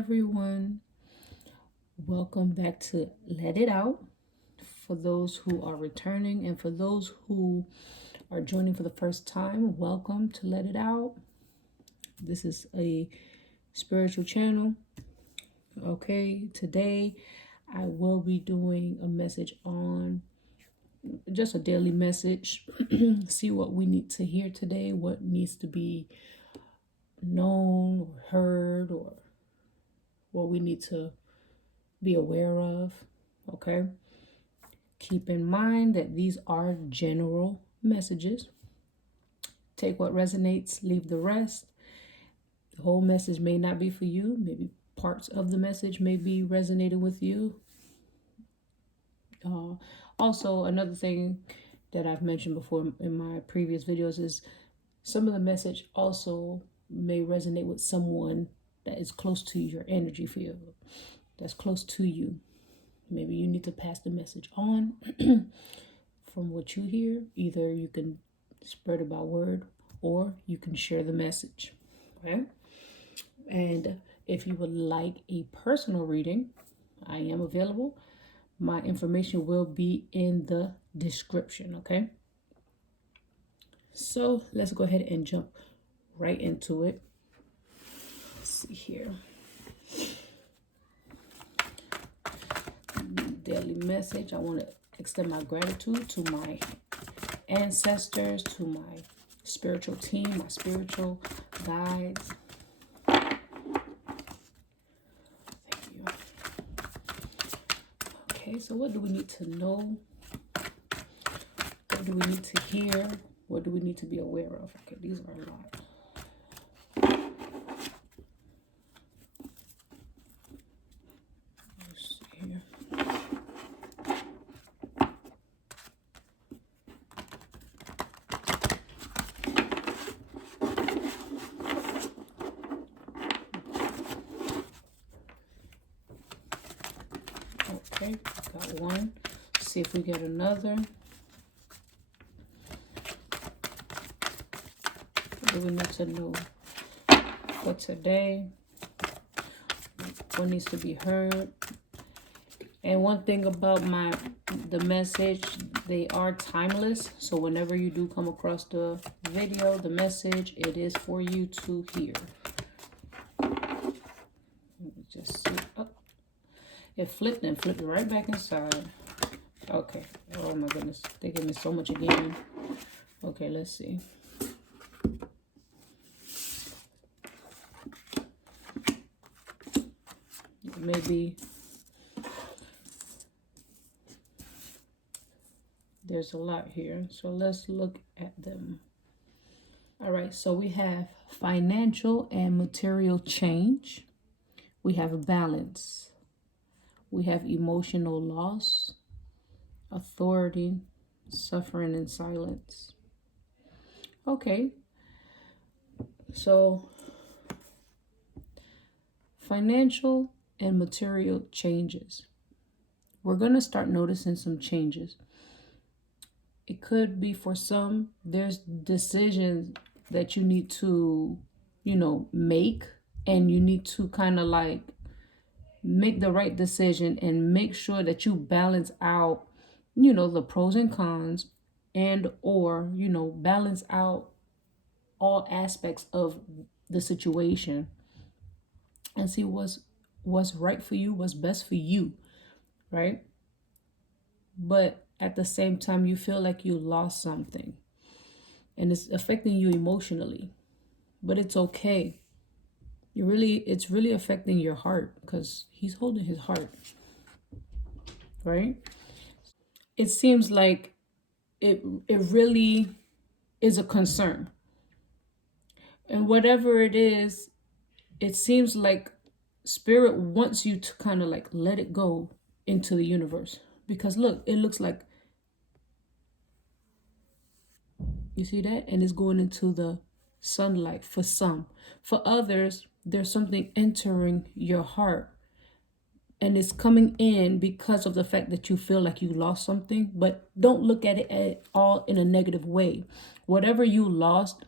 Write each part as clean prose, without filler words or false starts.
everyone. Welcome back to Let It Out. For those who are returning and for those who are joining for the first time, welcome to Let It Out. This is a spiritual channel. Okay, today I will be doing a message on just a daily message. See what we need to hear today, what needs to be known or heard, or what we need to be aware of. Okay, keep in mind that these are general messages. Take what resonates, leave the rest. The whole message may not be for you. Maybe parts of the message may be resonating with you. Also, another thing that I've mentioned before in my previous videos is some of the message also may resonate with someone that is close to your energy field, that's close to you. Maybe you need to pass the message on from what you hear. Either you can spread about word or you can share the message. Okay? And if you would like a personal reading, I am available. My information will be in the description. Okay? So let's go ahead and jump right into it. Let's see here. Daily message. I want to extend my gratitude to my ancestors, to my spiritual team, my spiritual guides. Thank you. Okay, so what do we need to know? What do we need to hear? What do we need to be aware of? Okay, these are a lot. Let's see here. Okay, got one. Let's see if we get another. What do we need to know for today? What needs to be heard? And one thing about the message, they are timeless. So whenever you do come across the video, the message, it is for you to hear. Let me just see. Oh, it flipped and flipped right back inside. Okay. Oh my goodness. They give me so much again. Okay, let's see. Maybe there's a lot here. So let's look at them. All right. So we have financial and material change. We have balance. We have emotional loss, authority, suffering, and silence. Okay. So financial and material changes. We're going to start noticing some changes. It could be for some, there's decisions that you need to, make, and you need to kind of like make the right decision and make sure that you balance out, the pros and cons, and or, balance out all aspects of the situation and see what's right for you, what's best for you, right? But at the same time, you feel like you lost something and it's affecting you emotionally, but it's okay. It's really affecting your heart because he's holding his heart, right? It seems like it really is a concern. And whatever it is, it seems like Spirit wants you to kind of like let it go into the universe. Because look, it looks like, you see that? And it's going into the sunlight for some. For others, there's something entering your heart. And it's coming in because of the fact that you feel like you lost something. But don't look at it at all in a negative way. Whatever you lost,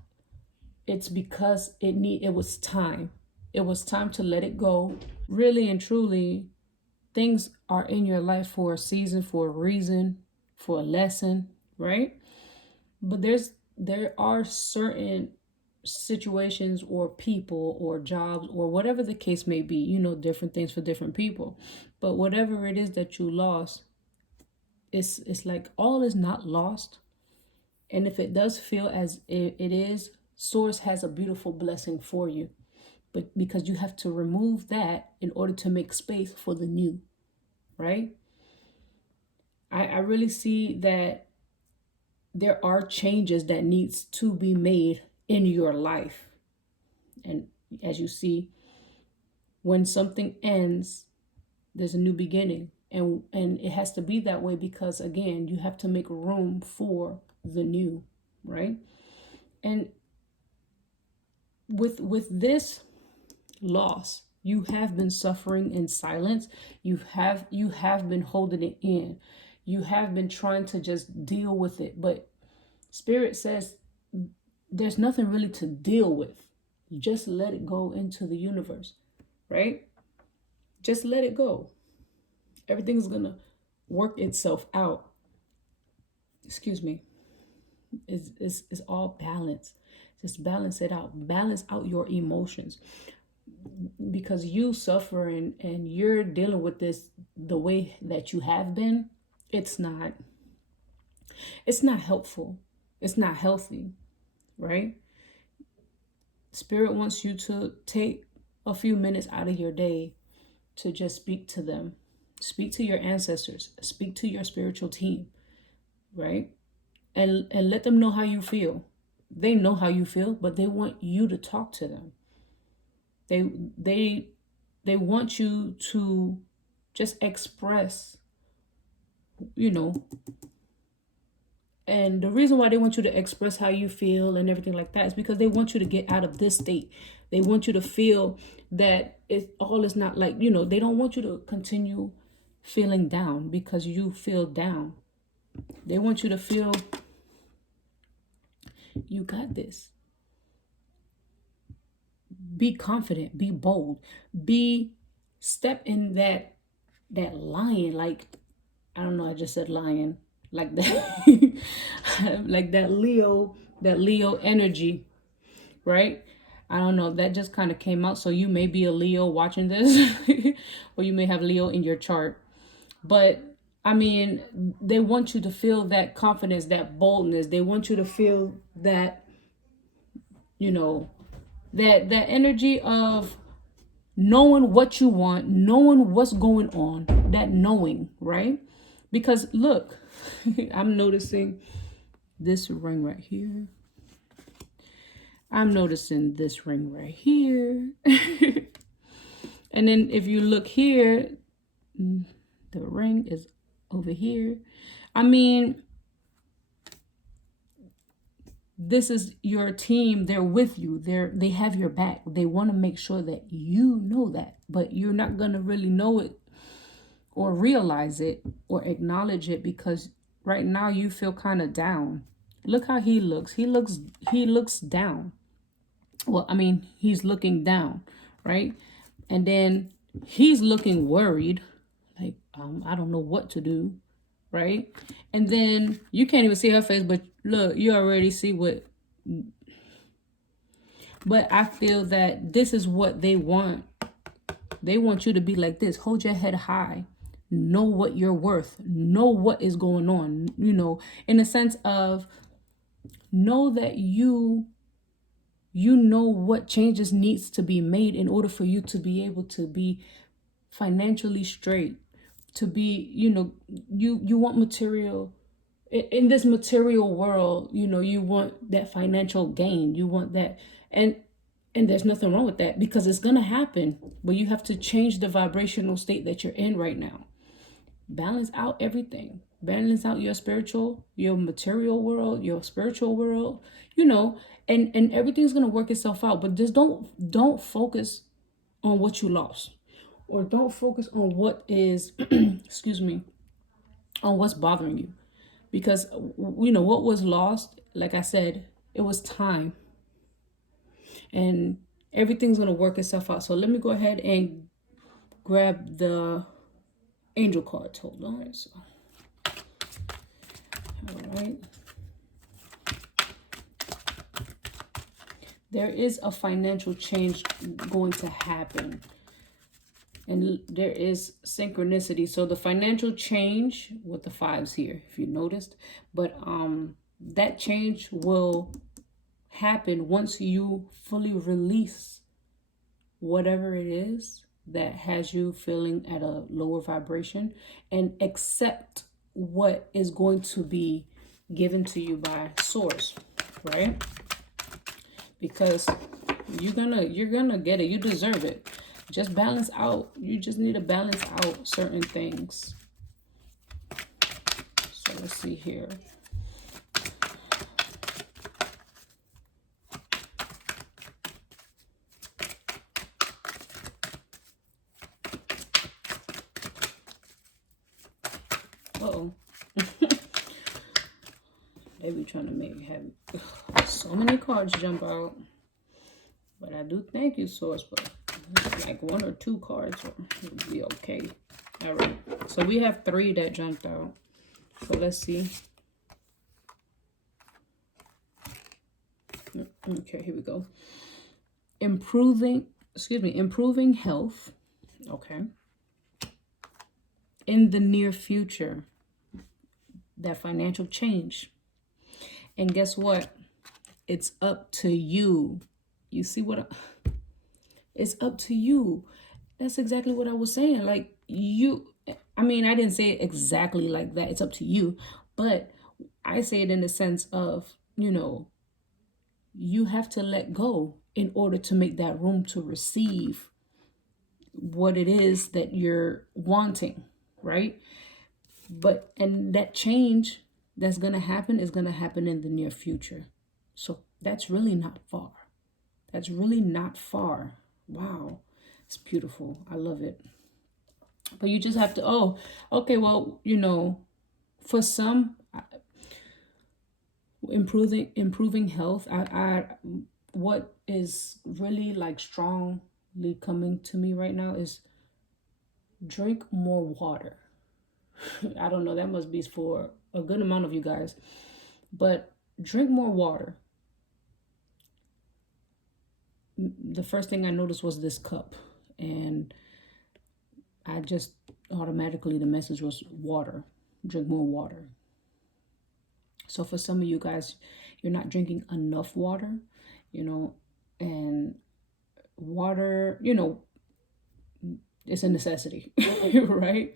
it's because it was time. It was time to let it go. Really and truly, things are in your life for a season, for a reason, for a lesson, right? But there are certain situations or people or jobs or whatever the case may be, different things for different people. But whatever it is that you lost, it's like all is not lost. And if it does feel as it is, source has a beautiful blessing for you. But because you have to remove that in order to make space for the new, right? I really see that there are changes that needs to be made in your life. And as you see, when something ends, there's a new beginning. And it has to be that way because again, you have to make room for the new, right? And with this loss, you have been suffering in silence. You have been holding it in. You have been trying to just deal with it, but spirit says there's nothing really to deal with. Just let it go into the universe, right? Just let it go. Everything's gonna work itself out. Excuse me. It's all balance. Just balance it out. Balance out your emotions. Because you suffering and you're dealing with this the way that you have been, it's not helpful. It's not healthy, right? Spirit wants you to take a few minutes out of your day to just speak to them. Speak to your ancestors. Speak to your spiritual team, right? And let them know how you feel. They know how you feel, but they want you to talk to them. They want you to just express, you know, and the reason why they want you to express how you feel and everything like that is because they want you to get out of this state. They want you to feel that it all is not like, they don't want you to continue feeling down because you feel down. They want you to feel you got this. Be confident, be bold, step in that lion, like, I don't know, I just said lion, like that, like that Leo energy, right? I don't know, that just kind of came out. So you may be a Leo watching this, or you may have Leo in your chart. But I mean, they want you to feel that confidence, that boldness. They want you to feel that, that energy of knowing what you want, knowing what's going on, that knowing, right? Because look, I'm noticing this ring right here. I'm noticing this ring right here. And then if you look here, the ring is over here. I mean, this is your team. They're with you. They have your back. They want to make sure that you know that, but you're not going to really know it or realize it or acknowledge it because right now you feel kind of down. Look how he looks. He looks down. Well, I mean, he's looking down, right? And then he's looking worried, like, I don't know what to do, right? And then you can't even see her face, but look, you already see what. But I feel that this is what they want. They want you to be like this. Hold your head high. Know what you're worth. Know what is going on, in the sense of know that you know what changes needs to be made in order for you to be able to be financially straight, to be, you want material in this material world, you want that financial gain, you want that, and there's nothing wrong with that because it's going to happen, but you have to change the vibrational state that you're in right now. Balance out everything. Balance out your material world, your spiritual world, and everything's going to work itself out. But just don't focus on what you lost, or don't focus on what is, excuse me, on what's bothering you. Because, what was lost, like I said, it was time. And Everything's going to work itself out. So let me go ahead and grab the angel cards. Hold on. So, all right. There is a financial change going to happen. And there is synchronicity. So the financial change with the fives here, if you noticed. But that change will happen once you fully release whatever it is that has you feeling at a lower vibration and accept what is going to be given to you by source, right? Because you're gonna get it. You deserve it. Just balance out. You just need to balance out certain things. So let's see here. Uh-oh. They be trying to make have so many cards jump out. But I do thank you, source, but like 1 or 2 cards would be okay. All right. So we have 3 that jumped out. So let's see. Okay, here we go. Improving health. Okay. In the near future. That financial change. And guess what? It's up to you. You see what? It's up to you. That's exactly what I was saying. Like I didn't say it exactly like that. It's up to you. But I say it in the sense of, you have to let go in order to make that room to receive what it is that you're wanting, right? And that change that's going to happen is going to happen in the near future. So that's really not far. That's really not far. Wow. It's beautiful. I love it. But you just have to, okay, well, for some, improving health, what is really like strongly coming to me right now is drink more water. I don't know, that must be for a good amount of you guys, but drink more water. The first thing I noticed was this cup, and I just automatically, the message was water. Drink more water. So for some of you guys, you're not drinking enough water, and water, it's a necessity, right?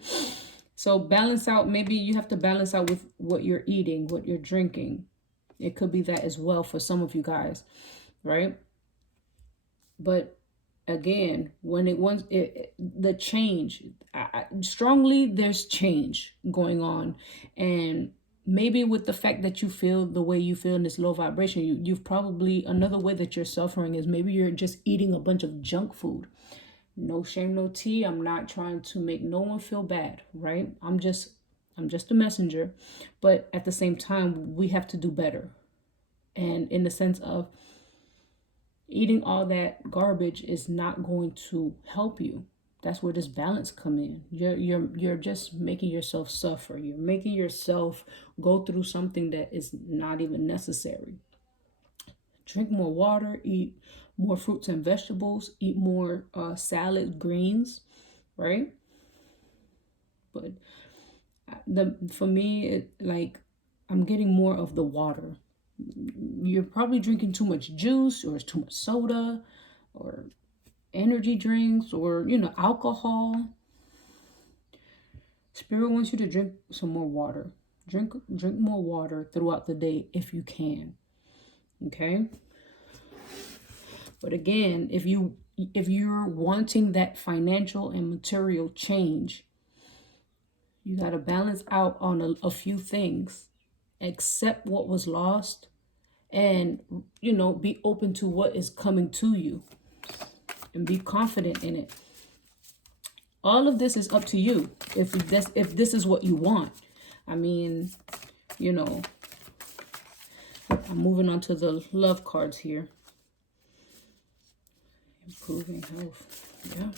So balance out. Maybe you have to balance out with what you're eating, what you're drinking. It could be that as well for some of you guys, right? But again, when the change, strongly, there's change going on. And maybe with the fact that you feel the way you feel in this low vibration, you've probably, another way that you're suffering is maybe you're just eating a bunch of junk food. No shame, no tea. I'm not trying to make no one feel bad, right? I'm just a messenger. But at the same time, we have to do better. And in the sense of eating all that garbage is not going to help you. That's where this balance come in. You're just making yourself suffer. You're making yourself go through something that is not even necessary. Drink more water, eat more fruits and vegetables, eat more salad, greens, right? But for me, I'm getting more of the water. You're probably drinking too much juice or too much soda or energy drinks or, alcohol. Spirit wants you to drink some more water. Drink more water throughout the day if you can. Okay? But again, if you're wanting that financial and material change, you got to balance out on a few things. Accept what was lost and, be open to what is coming to you and be confident in it. All of this is up to you if this is what you want. I'm moving on to the love cards here. Improving health. Yeah.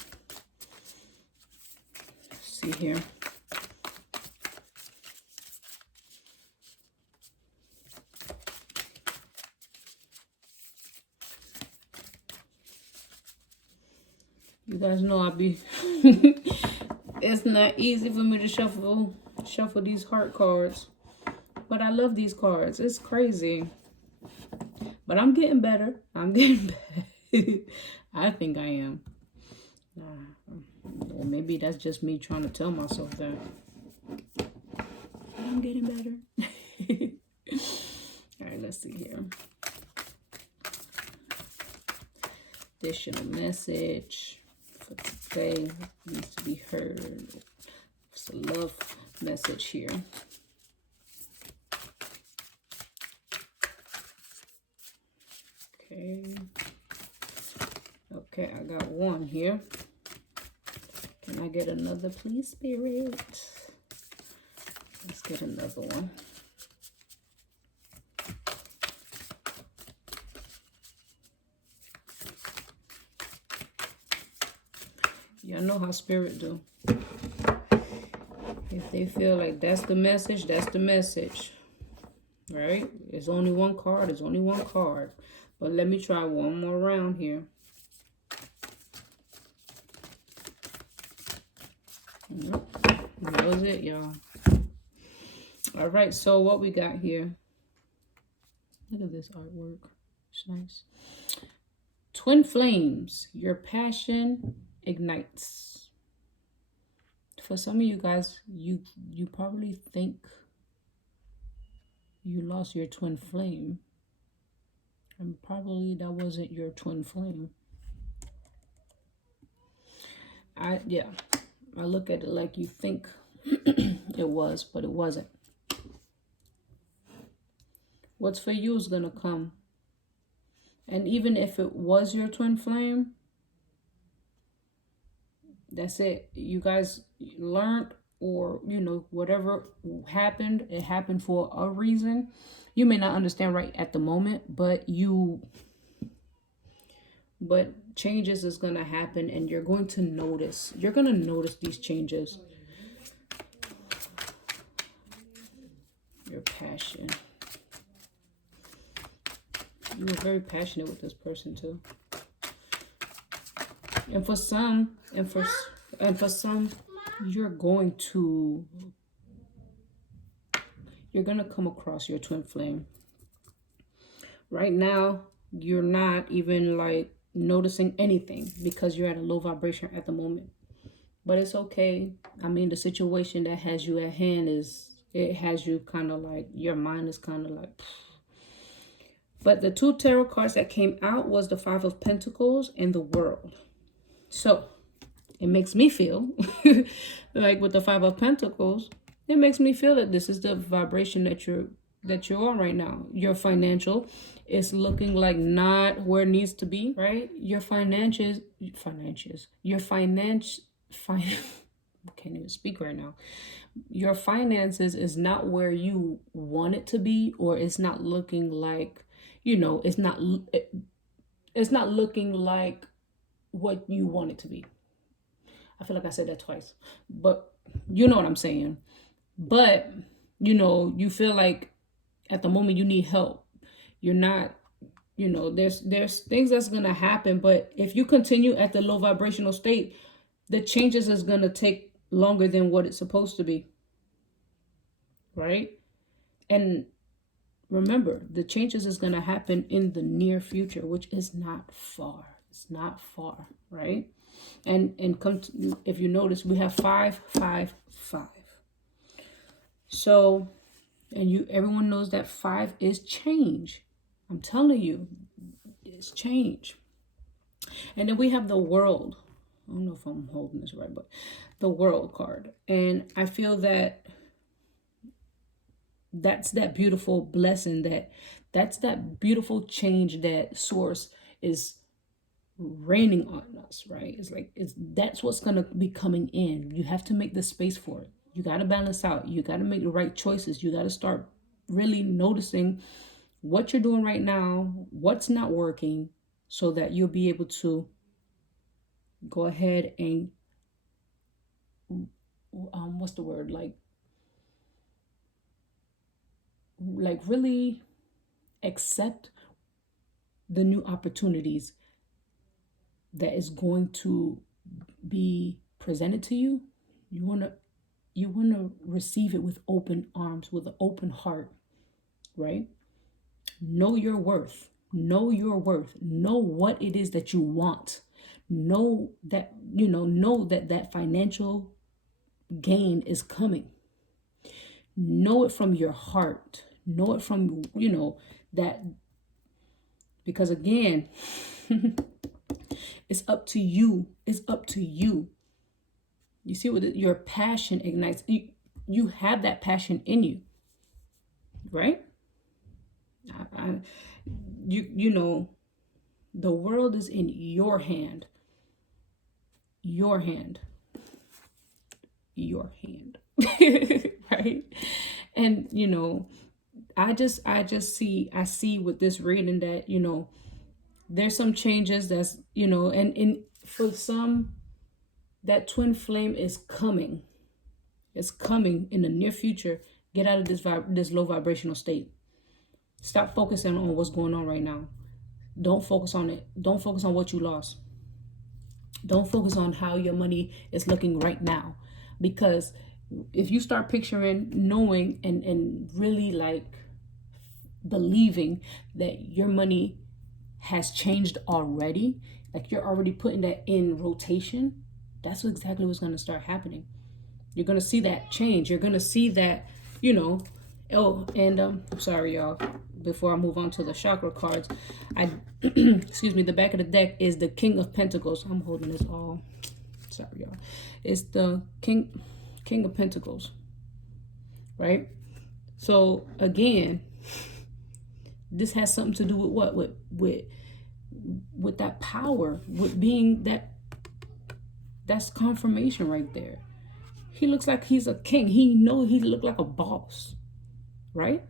Let's see here. You guys know I be it's not easy for me to shuffle these heart cards. But I love these cards. It's crazy. But I'm getting better. I'm getting better. I think I am. Or maybe that's just me trying to tell myself that. I'm getting better. All right, let's see here. Additional message for today needs to be heard. It's a love message here. Okay, I got one here. Can I get another, please, Spirit? Let's get another one. Y'all know how Spirit do. If they feel like that's the message, that's the message. Right? It's only one card. It's only one card. But let me try one more round here. That was it, y'all. All right, so what we got here. Look at this artwork. It's nice. Twin flames. Your passion ignites. For some of you guys, you probably think you lost your twin flame. And probably that wasn't your twin flame. I look at it like you think it was, but it wasn't. What's for you is going to come. And even if it was your twin flame, that's it. You guys learned, or, you know, whatever happened, it happened for a reason. You may not understand right at the moment, but changes is going to happen, and you're going to notice. You're going to notice these changes. Your passion. You were very passionate with this person too. And for some, you're going to come across your twin flame. Right now, you're not even like noticing anything because you're at a low vibration at the moment. But it's okay. I mean, the situation that has you at hand it has you kind of like, your mind is kind of like, pfft. But the two tarot cards that came out was the Five of Pentacles and the World. So it makes me feel like with the Five of Pentacles, it makes me feel that this is the vibration that you're on right now. Your financial is looking like not where it needs to be, right? Your finances, I can't even speak right now. Your finances is not where you want it to be, or it's not looking like, you know, it's not looking like what you want it to be. I feel like I said that twice, but you know what I'm saying. But, you know, you feel like at the moment you need help. You're not, you know, there's things that's going to happen, but if you continue at the low vibrational state, the changes is going to take longer than what it's supposed to be. Right? And remember, the changes is going to happen in the near future, which is not far. It's not far, right? And if you notice, we have 5, 5, 5. So, and everyone knows that 5 is change. I'm telling you, it's change. And then we have the World. I don't know if I'm holding this right, but the World card. And I feel that that's that beautiful blessing, that's that beautiful change that Source is raining on us, right? It's like that's what's gonna be coming in. You have to make the space for it. You got to balance out. You got to make the right choices. You got to start really noticing what you're doing right now, what's not working, so that you'll be able to go ahead and what's the word, like really accept the new opportunities that is going to be presented to you. You want to receive it with open arms, with an open heart, right? Know your worth. Know your worth. Know what it is that you want. Know that that financial gain is coming. Know it from your heart. Know it from, that, because again, it's up to you. It's up to you. You see what your passion ignites. You have that passion in you, right? I, you know, the world is in your hand. Your hand. Your hand. Right? And I see with this reading that, there's some changes that's, and for some, that twin flame is coming. It's coming in the near future. Get out of this low vibrational state. Stop focusing on what's going on right now. Don't focus on it. Don't focus on what you lost. Don't focus on how your money is looking right now. Because if you start picturing, knowing, and really like believing that your money has changed already, like you're already putting that in rotation, that's exactly what's going to start happening. You're going to see that change. You're going to see that, oh, and I'm sorry, y'all. Before I move on to the chakra cards, excuse me, the back of the deck is the King of Pentacles. I'm holding this all. Sorry, y'all. It's the King of Pentacles, right? So again, this has something to do with what? With that power, with being that's confirmation right there. He looks like he's a king. He look like a boss, right?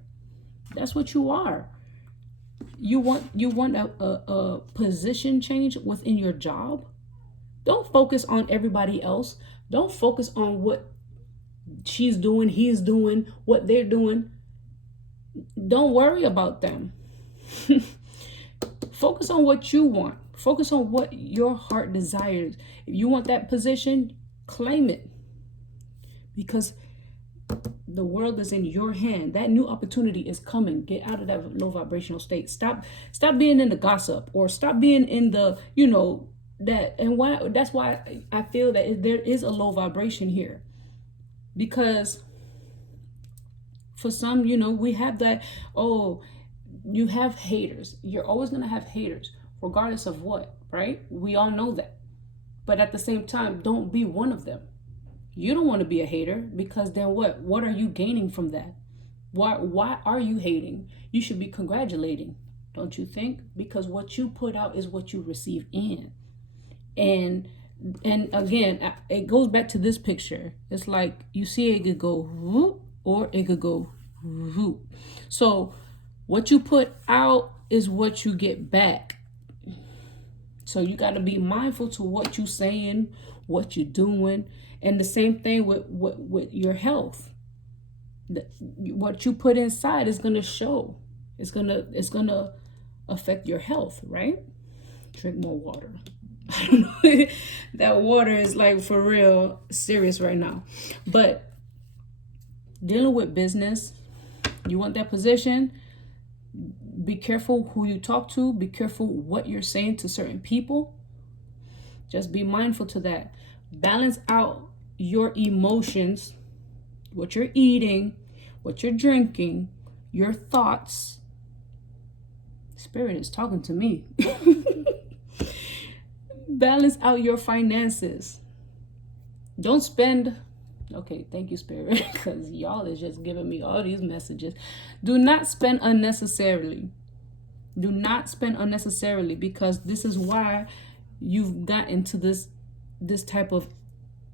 That's what you are. You want a position change within your job. Don't focus on everybody else. Don't focus on what she's doing, he's doing, what they're doing. Don't worry about them. Focus on what you want. Focus on what your heart desires. If you want that position, claim it. Because the world is in your hand. That new opportunity is coming. Get out of that low vibrational state. Stop being in the gossip, or stop being in the, that. And that's why I feel that there is a low vibration here. Because for some, we have that, you have haters. You're always going to have haters, regardless of what, right? We all know that. But at the same time, don't be one of them. You don't want to be a hater, because then what? What are you gaining from that? Why are you hating? You should be congratulating, don't you think? Because what you put out is what you receive in. And again, it goes back to this picture. It's like, you see, it could go whoop, or it could go whoop. So what you put out is what you get back. So you got to be mindful to what you're saying, what you're doing. And the same thing with your health. What you put inside is going to show. It's gonna affect your health, right? Drink more water. I don't know. That water is like for real serious right now. But dealing with business, you want that position. Be careful who you talk to. Be careful what you're saying to certain people. Just be mindful to that. Balance out your emotions, what you're eating, what you're drinking, your thoughts. Spirit is talking to me. Balance out your finances. Don't spend. Okay, thank you, Spirit, because y'all is just giving me all these messages. Do not spend unnecessarily. Do not spend unnecessarily, because this is why you've got into this type of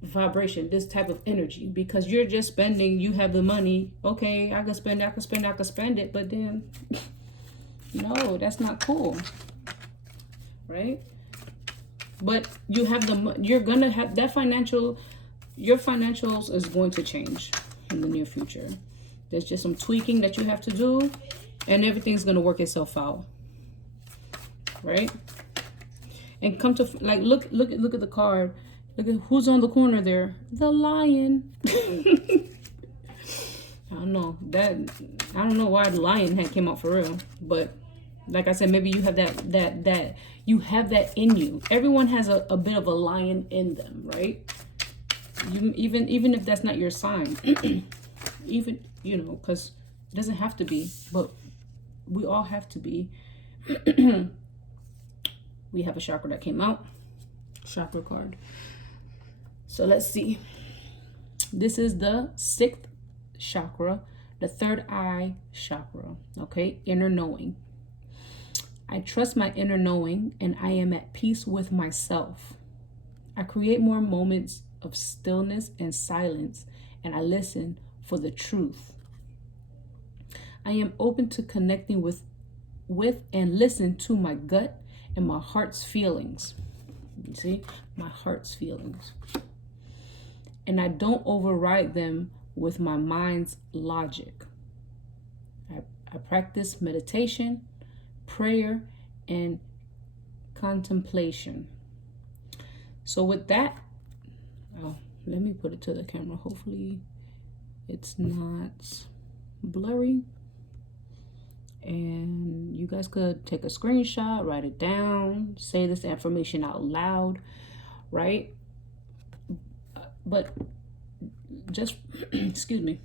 vibration, this type of energy, because you're just spending. You have the money. Okay, I can spend it, but then no, that's not cool, right? But you're gonna have that your financials is going to change in the near future. There's just some tweaking that you have to do, and everything's gonna work itself out, right? And come to like look at the card. Look at who's on the corner there. The lion. I don't know why the lion had came out for real, but like I said, maybe you have that you have that in you. Everyone has a bit of a lion in them, right? Even if that's not your sign, even because it doesn't have to be, but we all have to be. We have a chakra that came out, chakra card. So let's see. This is the 6th chakra, the 3rd eye chakra. Okay, inner knowing. I trust my inner knowing, and I am at peace with myself. I create more moments of stillness and silence, and I listen for the truth. I am open to connecting with and listen to my gut and my heart's feelings. You see, my heart's feelings. And I don't override them with my mind's logic. I practice meditation, prayer, and contemplation. So with that, let me put it to the camera. Hopefully it's not blurry. And you guys could take a screenshot, write it down, say this affirmation out loud, right? But just, excuse me,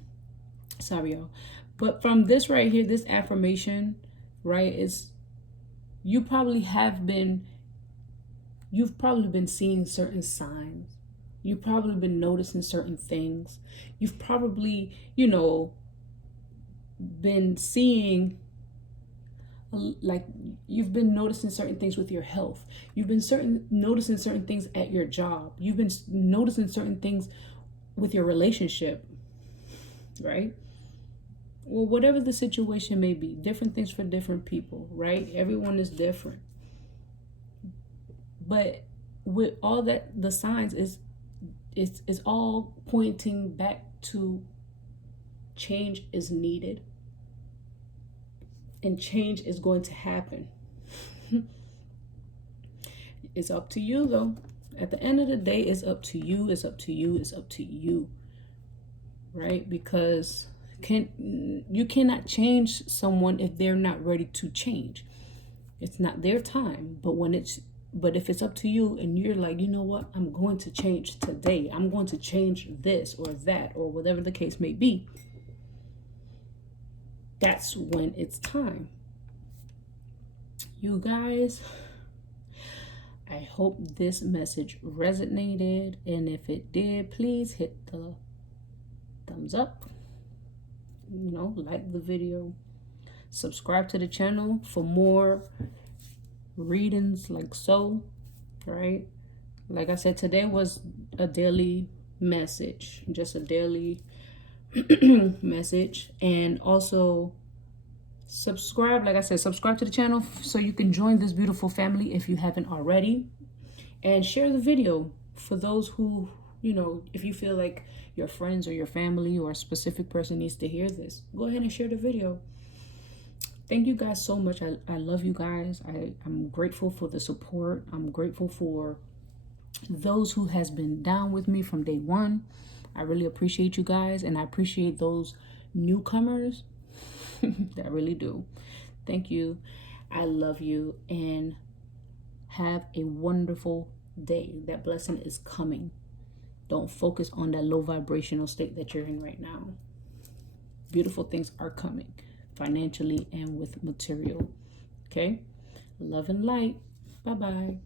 sorry y'all. But from this right here, this affirmation, right, is you've probably been seeing certain signs. You've probably been noticing certain things. You've probably, been seeing, like, you've been noticing certain things with your health. You've been noticing certain things at your job. You've been noticing certain things with your relationship, right? Well, whatever the situation may be, different things for different people, right? Everyone is different. But with all that, the signs is all pointing back to change is needed. And change is going to happen. It's up to you, though. At the end of the day, it's up to you. It's up to you. It's up to you. Right? Because you cannot change someone if they're not ready to change. It's not their time. But if it's up to you and you're like, you know what? I'm going to change today. I'm going to change this or that or whatever the case may be. That's when it's time. You guys, I hope this message resonated. And if it did, please hit the thumbs up. Like the video. Subscribe to the channel for more readings like so. Right? Like I said, today was a daily message. Just a daily message. And also subscribe, like I said, subscribe to the channel so you can join this beautiful family if you haven't already, and share the video for those who, if you feel like your friends or your family or a specific person needs to hear this, go ahead and share the video. Thank you guys so much. I love you guys. I'm grateful for the support. I'm grateful for those who has been down with me from day one. I really appreciate you guys, and I appreciate those newcomers. I really do. Thank you. I love you, and have a wonderful day. That blessing is coming. Don't focus on that low vibrational state that you're in right now. Beautiful things are coming, financially and with material. Okay? Love and light. Bye-bye.